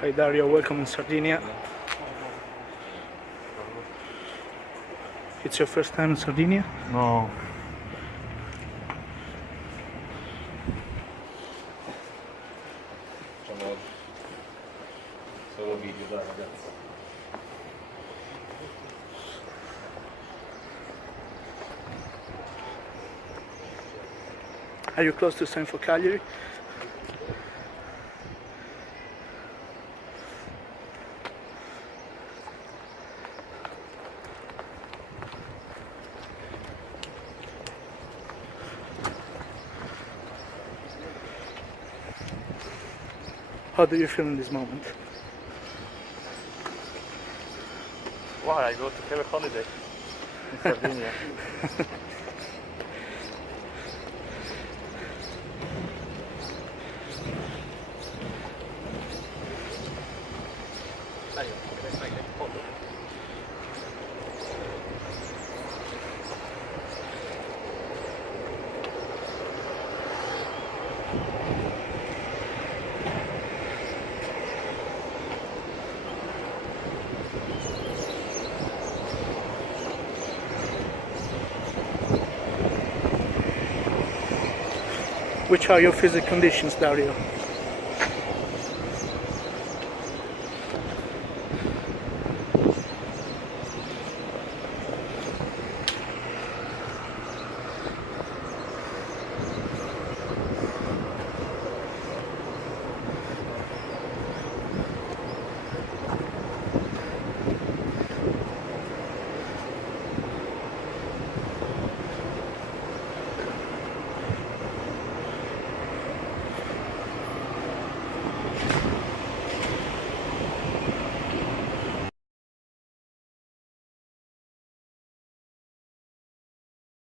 Hi Dario, welcome in Sardinia. It's your first time in Sardinia? No, Facciamo solo video, dai ragazzi. Are you close to San for Cagliari? How do you feel in this moment? why I go to have a holiday in Sardinia. Which are your physical conditions, Dario?